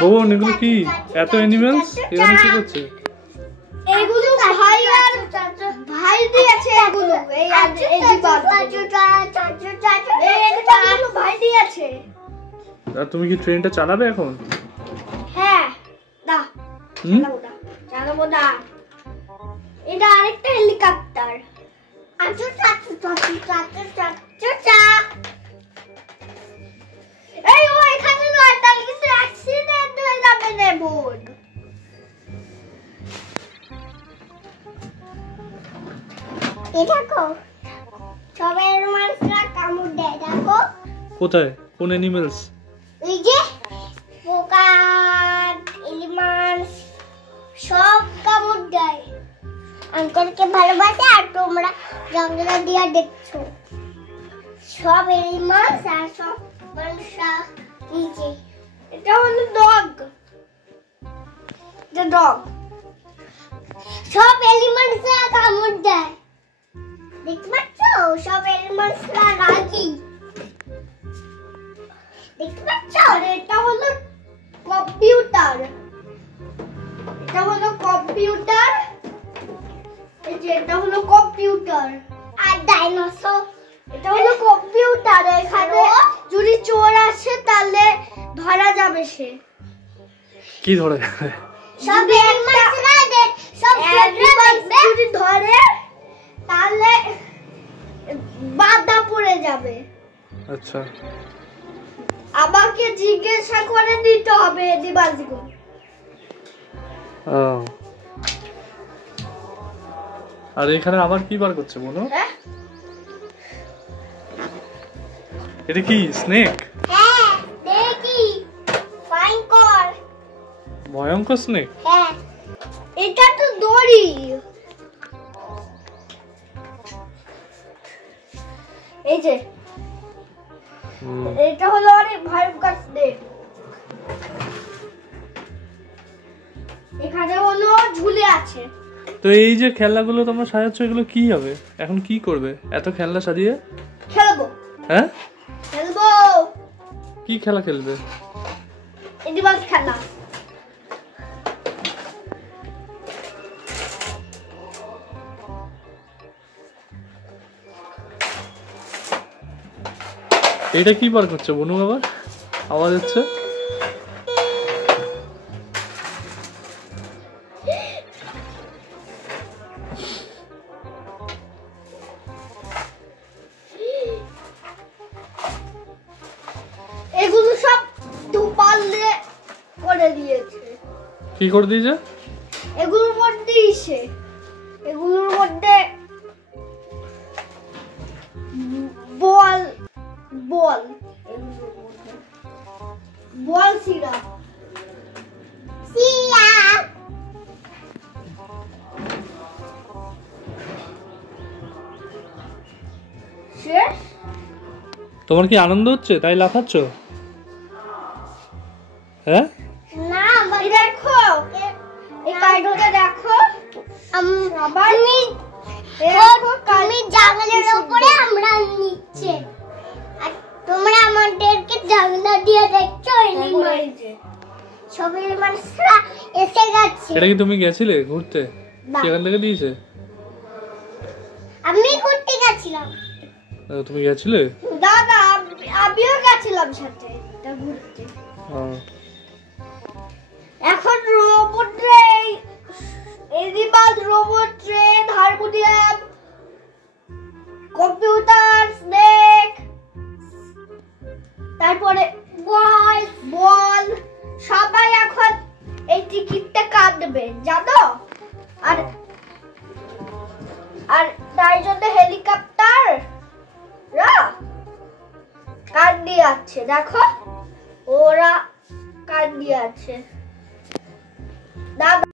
বোন এগুলো কি এত অ্যানিমেলস এখানে কি করছে? এগুলো ভাই দিয়েছে এগুলো এই ভাই দিয়েছে। আর তুমি কি ট্রেনটা চালাবে এখন? হ্যাঁ দা চালাবো না। এটা আরেকটা হেলিকপ্টার। এই ও এখানে নয়, তাহলে কিন্তু অ্যাক্সিডেন্ট হয়ে যাবে রে বোন। দেখো সবাই মানুষরা কামড় দেয়, দেখো কোথায় কোন অ্যানিমেলস? এই যে পোকা এলিমেন্টস সব কামড় দেয়। আঙ্কেলকে ভালোবাসে আর তোমরা জঙ্গলে দিয়া দেখছো সব এলিমেন্টস আর সব মানুষরা নিচে। এটা হলো ডগ, এটা ডগ। সব এলিমেন্টসরা কামড় দেয়, দেখতে পাচ্ছ? সব এলিমেন্টসরা রাজি, দেখতে পাচ্ছ? আর এটা হলো কম্পিউটার, এটা হলো কম্পিউটার, এই যে এটা হলো কম্পিউটার। আর ডাইনোসর, এটা হলো কম্পিউটার। এখানে যদি চোর আসে তাহলে ধরা যাবে। সে কি ধরে যাবে? সব এনিমেলসরা সব যদি ধরে তাহলে বাধা পড়ে যাবে। আচ্ছা আমাকে জিজ্ঞাসা করে দিতে হবে দিবাজিগো। আর এখানে আবার কি বার করছে বলো? এটা কি স্নেক? হ্যাঁ দেখি ফাইন কর। ভয়ঙ্কর স্নেক? হ্যাঁ এটা তো দড়ি। এই যে এটা হলো অনেক ভয়ঙ্কর স্নেক। এখানে হলো ঝুলে আছে। তো এই যে খেলনাগুলো তোমরা সাজাচ্ছ এগুলো কি হবে এখন? কি করবে এত খেলনা সাজিয়ে? খেলবো। হ্যাঁ খেলবো। কি খেলা খেলবে? এনিমাল খেলা। এটা কি বার করছে বনু? আবার আওয়াজ হচ্ছে। এগুলো সব ধুপালে করে দিয়েছে। কি করে দিয়েছে? এগুলোর মধ্যে ইসে, এগুলোর মধ্যে বল বল বল সিরাপ সিরাপ। শেষ? তোমার কি আনন্দ হচ্ছে তাই লাফাচ্ছ? হ্যাঁ না দেখো এই কার্ডটা দেখো। তুমি জানলার উপরে আমরা নিচে আর তোমরা আমাদেরকে জানলা দিয়ে দেখছো। সবাই মানুষরা এসে গেছে। এটা কি তুমি গেছিলে ঘুরতে? সেখান থেকে দিয়েছে? আমি ঘুরতে গেছিলাম। তুমি গেছিলে? দাদা আমিও গেছিলাম সাথে ঘুরতে। এখন robot train, animal robot train, harmonium, computer, snake, তারপরে বল বল সবাই এখন এই টিকিটটা কাটবে জানো। আর আর তাই জন্য হেলিকপ্টার কাট দিয়ে আছে, দেখো ওরা কাট দিয়ে আছে। দাদা